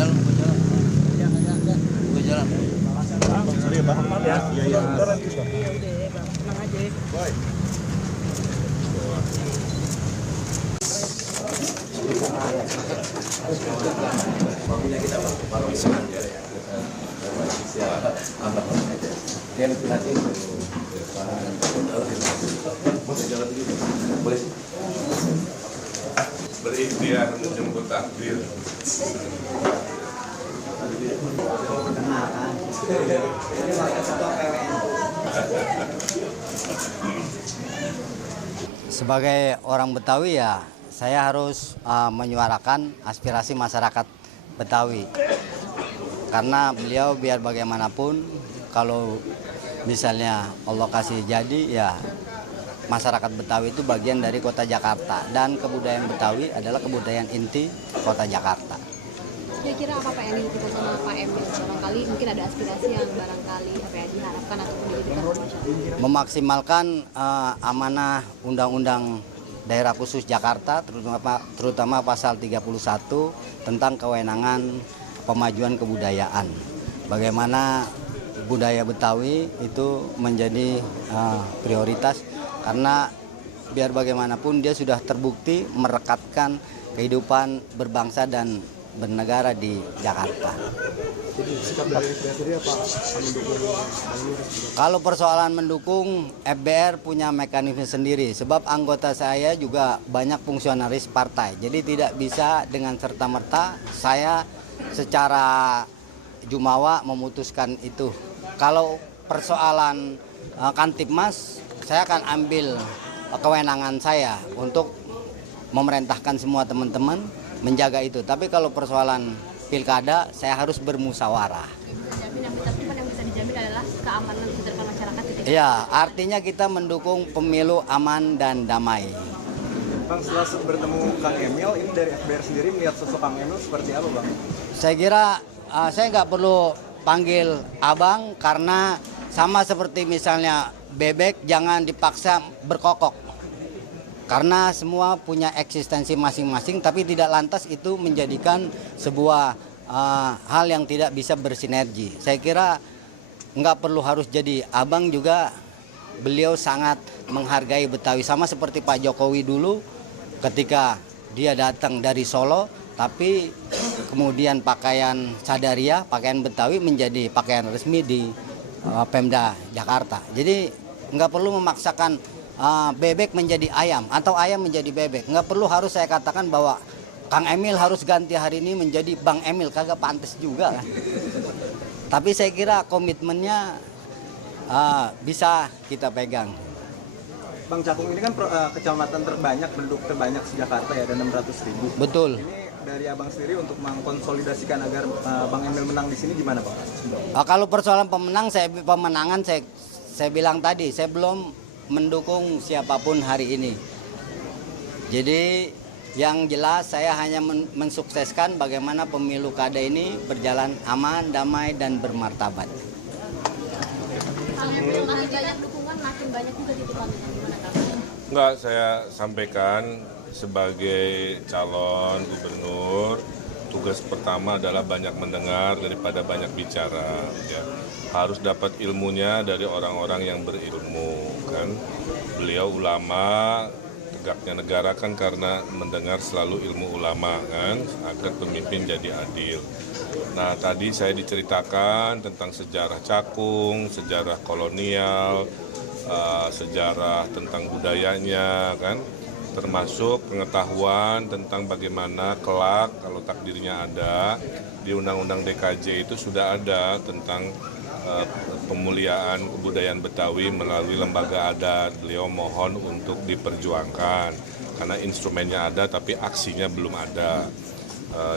jalan. Gue jalan. Sorry ya, Bang. Maaf ya. Iya. Tenang aja. Boy. Berikhtiar menjemput takdir. Sebagai orang Betawi ya, saya harus menyuarakan aspirasi masyarakat Betawi. Karena beliau biar bagaimanapun, kalau misalnya Allah kasih jadi ya, masyarakat Betawi itu bagian dari kota Jakarta. Dan kebudayaan Betawi adalah kebudayaan inti kota Jakarta. Kira-kira apa Pak yang dilakukan sama Pak Emil? Barangkali mungkin ada aspirasi yang barangkali apa yang diharapkan ataupun diberikan oleh masyarakat. Memaksimalkan amanah Undang-Undang Daerah Khusus Jakarta, terutama pasal 31 tentang kewenangan pemajuan kebudayaan. Bagaimana budaya Betawi itu menjadi prioritas, karena biar bagaimanapun dia sudah terbukti merekatkan kehidupan berbangsa dan bernegara di Jakarta. Jadi sikap dari FBR sendiri apa mendukung Bang Nur? Kalau persoalan mendukung, FBR punya mekanisme sendiri. Sebab anggota saya juga banyak fungsionaris partai. Jadi tidak bisa dengan serta-merta saya secara jumawa memutuskan itu. Kalau persoalan Kantipmas, saya akan ambil kewenangan saya untuk memerintahkan semua teman-teman menjaga itu. Tapi kalau persoalan pilkada, saya harus bermusyawarah. Yang bisa dijamin adalah keamanan kesejahteraan masyarakat. Iya, artinya kita mendukung pemilu aman dan damai. Bang, setelah bertemu Kang Emil, ini dari FBR sendiri melihat sosok Kang Emil seperti apa, Bang? Saya kira saya nggak perlu panggil abang, karena sama seperti misalnya bebek jangan dipaksa berkokok. Karena semua punya eksistensi masing-masing, tapi tidak lantas itu menjadikan sebuah hal yang tidak bisa bersinergi. Saya kira nggak perlu harus jadi abang juga, beliau sangat menghargai Betawi. Sama seperti Pak Jokowi dulu ketika dia datang dari Solo, tapi kemudian pakaian sadaria, pakaian Betawi menjadi pakaian resmi di Pemda Jakarta. Jadi nggak perlu memaksakan bebek menjadi ayam atau ayam menjadi bebek. Nggak perlu harus saya katakan bahwa Kang Emil harus ganti hari ini menjadi Bang Emil, kagak pantas juga kan. Tapi saya kira komitmennya bisa kita pegang. Bang, Cakung ini kan kecamatan terbanyak, penduduk terbanyak di Jakarta ya, ada 600.000. Betul. Ini dari abang sendiri untuk mengkonsolidasikan agar Bang Emil menang di sini gimana, Bang? Kalau persoalan pemenangan saya bilang tadi, saya belum mendukung siapapun hari ini. Jadi yang jelas saya hanya mensukseskan bagaimana pemilu kada ini berjalan aman, damai, dan bermartabat. Makin banyak dukungan, makin banyak juga titipan. Gimana Kang? Enggak, saya sampaikan sebagai calon gubernur, tugas pertama adalah banyak mendengar daripada banyak bicara. Ya. Harus dapat ilmunya dari orang-orang yang berilmu, kan. Beliau ulama, tegaknya negara kan karena mendengar selalu ilmu ulama, kan, agar pemimpin jadi adil. Nah, tadi saya diceritakan tentang sejarah Cakung, sejarah kolonial, sejarah tentang budayanya, kan, termasuk pengetahuan tentang bagaimana kelak kalau takdirnya ada di Undang-Undang DKJ itu sudah ada tentang pemuliaan kebudayaan Betawi melalui lembaga adat. Beliau mohon untuk diperjuangkan karena instrumennya ada tapi aksinya belum ada.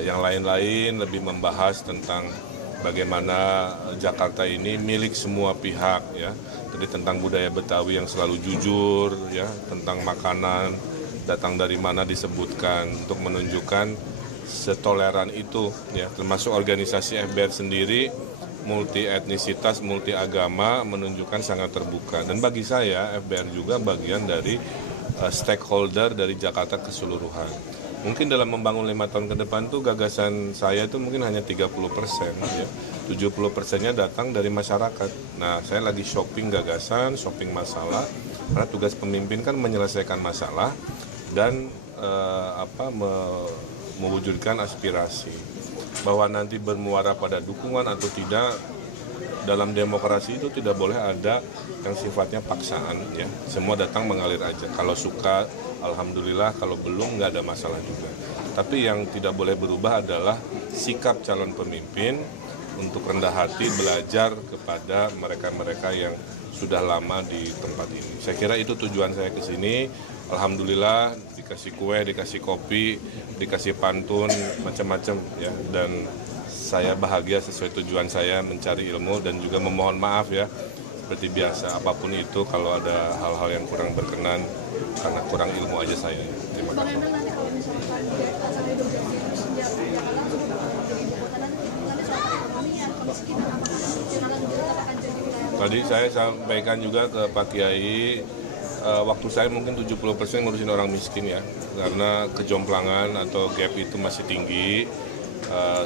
Yang lain-lain lebih membahas tentang bagaimana Jakarta ini milik semua pihak, ya. Jadi tentang budaya Betawi yang selalu jujur, ya, tentang makanan datang dari mana disebutkan untuk menunjukkan setoleran itu, ya, termasuk organisasi FBR sendiri multi etnisitas, multi agama menunjukkan sangat terbuka. Dan bagi saya FBR juga bagian dari stakeholder dari Jakarta keseluruhan. Mungkin dalam membangun 5 tahun ke depan tuh gagasan saya itu mungkin hanya 30%, ya. 70%-nya datang dari masyarakat. Nah, saya lagi shopping gagasan, shopping masalah, karena tugas pemimpin kan menyelesaikan masalah dan mewujudkan aspirasi. Bahwa nanti bermuara pada dukungan atau tidak, dalam demokrasi itu tidak boleh ada yang sifatnya paksaan, ya. Semua datang mengalir aja. Kalau suka, alhamdulillah. Kalau belum, nggak ada masalah juga. Tapi yang tidak boleh berubah adalah sikap calon pemimpin untuk rendah hati belajar kepada mereka-mereka yang sudah lama di tempat ini. Saya kira itu tujuan saya ke sini. Alhamdulillah dikasih kue, dikasih kopi, dikasih pantun, macam-macam, ya. Dan saya bahagia sesuai tujuan saya mencari ilmu dan juga memohon maaf, ya. Seperti biasa, apapun itu kalau ada hal-hal yang kurang berkenan karena kurang ilmu aja saya. Terima Bang kasih. Emil, nanti kalau misalkan pasangan hidup jadi Jakarta jadi ibu kota, nanti hubungannya soal perekonomian, kemiskinan, apakah jadi wilayah? Tadi saya sampaikan juga ke Pak Kiai, waktu saya mungkin 70% ngurusin orang miskin, ya. Karena kejomplangan atau gap itu masih tinggi.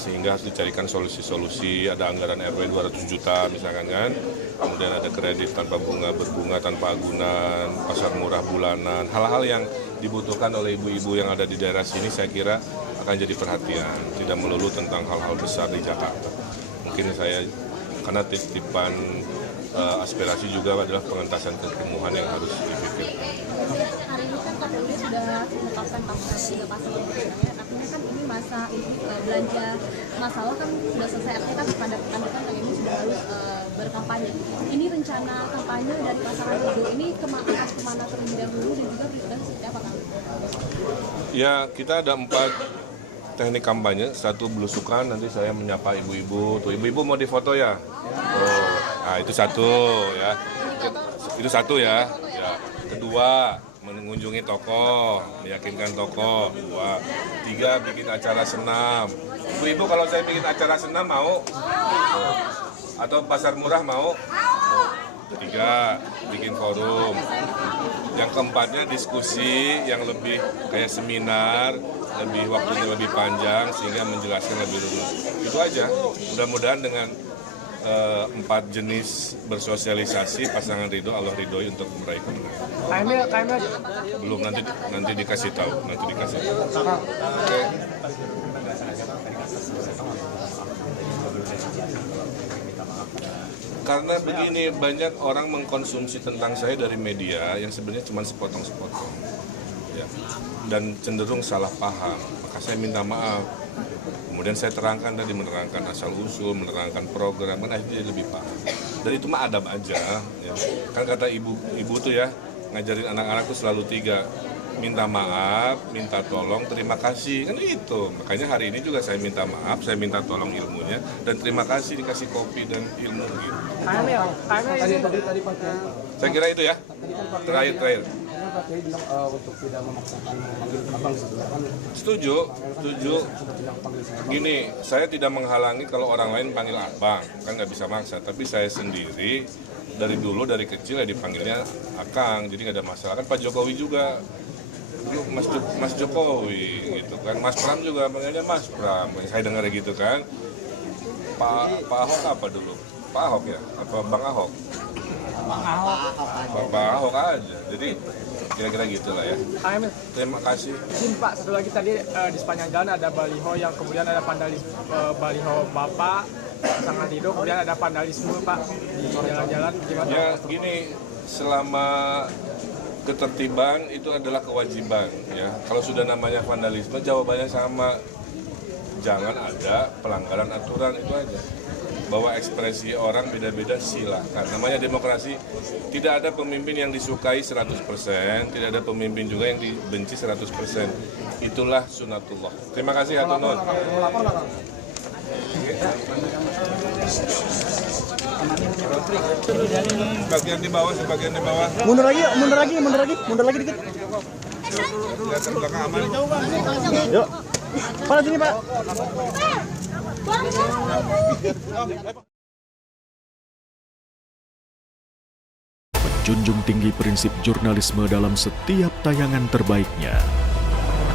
Sehingga harus dicarikan solusi-solusi, ada anggaran RW 200 juta misalkan kan, kemudian ada kredit tanpa bunga, berbunga tanpa agunan, pasar murah bulanan, hal-hal yang dibutuhkan oleh ibu-ibu yang ada di daerah sini saya kira akan jadi perhatian, tidak melulu tentang hal-hal besar di Jakarta. Mungkin saya, karena titipan aspirasi juga adalah pengentasan kekumuhan yang harus dipikirkan. Hari ini kan KPU sudah menetapkan tiga pasal ya. Artinya kan ini masa ini belanja masalah kan sudah selesai. Artinya kan tanda-tanda kan ini sudah harus berkampanye. Ini rencana kampanye dari pasangan Ridho ini kemana terlebih dahulu dan juga berikutnya seperti apa, Kang? Ya, kita ada 4 teknik kampanye. Satu belusukan, nanti saya menyapa ibu-ibu. Tuh, ibu-ibu mau difoto ya? Oh, nah itu satu, ya. Itu satu, ya. Kedua, mengunjungi toko, meyakinkan toko. 2, 3, bikin acara senam. Ibu-ibu kalau saya bikin acara senam mau? Oh. Atau pasar murah mau? Oh. 3, bikin forum. Yang keempatnya diskusi yang lebih kayak seminar, waktunya lebih panjang sehingga menjelaskan lebih lurus. Itu aja. Mudah-mudahan dengan 4 jenis bersosialisasi pasangan Ridho, Allah ridhoi untuk meraih kemenangan. Belum, nanti dikasih tahu, Oke. Karena begini, banyak orang mengkonsumsi tentang saya dari media yang sebenarnya cuma sepotong-sepotong, ya, dan cenderung salah paham. Maka saya minta maaf. Kemudian saya terangkan tadi, menerangkan asal-usul, menerangkan program, kan akhirnya dia lebih paham. Dan itu mah adab aja, ya. Kan kata ibu tuh ya, ngajarin anak-anak tuh selalu 3. Minta maaf, minta tolong, terima kasih, kan itu. Makanya hari ini juga saya minta maaf, saya minta tolong ilmunya, dan terima kasih dikasih kopi dan ilmu gitu. Saya kira itu ya. Terakhir. Pak Kiai bilang untuk tidak memaksakan memanggil abang kan. Setuju. Gini, saya tidak menghalangi kalau orang lain panggil abang, kan nggak bisa maksa. Tapi saya sendiri dari dulu, dari kecil ya dipanggilnya akang, jadi nggak ada masalah. Kan Pak Jokowi juga dulu Mas Jokowi gitu kan, Mas Pram juga panggilnya Mas Pram. Saya dengar gitu kan. Pak Ahok apa dulu? Pak Ahok ya? Apa Bang Ahok? Bang Ahok aja. Jadi kira-kira gitulah ya. Terima kasih. Izin Pak, satu lagi tadi di sepanjang jalan ada baliho yang kemudian ada vandalisme, baliho Bapak, pasangan Ridho, kemudian ada vandalisme Pak di jalan-jalan. Gimana? Ya gini, selama ketertiban itu adalah kewajiban ya. Kalau sudah namanya vandalisme, jawabannya sama. Jangan ada pelanggaran aturan, itu aja. Bahwa ekspresi orang beda-beda silakan. Namanya demokrasi, tidak ada pemimpin yang disukai 100%, tidak ada pemimpin juga yang dibenci 100%. Itulah sunatullah. Terima kasih Hatur Nuhun. Sebagian di bawah. Mundur lagi dikit. Kelihatan belakang aman. Yuk. Pak sini Pak. Menjunjung tinggi prinsip jurnalisme dalam setiap tayangan terbaiknya.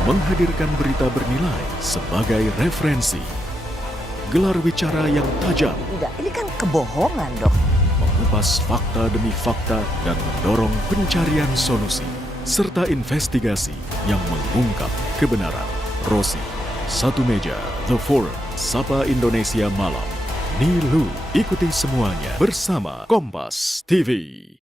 menghadirkan berita bernilai sebagai referensi. Gelar bicara yang tajam, Tidak, ini kan kebohongan dok. mengupas fakta demi fakta dan mendorong pencarian solusi, serta investigasi yang mengungkap kebenaran. Rosi, Satu Meja, The Forum, Sapa Indonesia Malam. Nilu, ikuti semuanya bersama Kompas TV.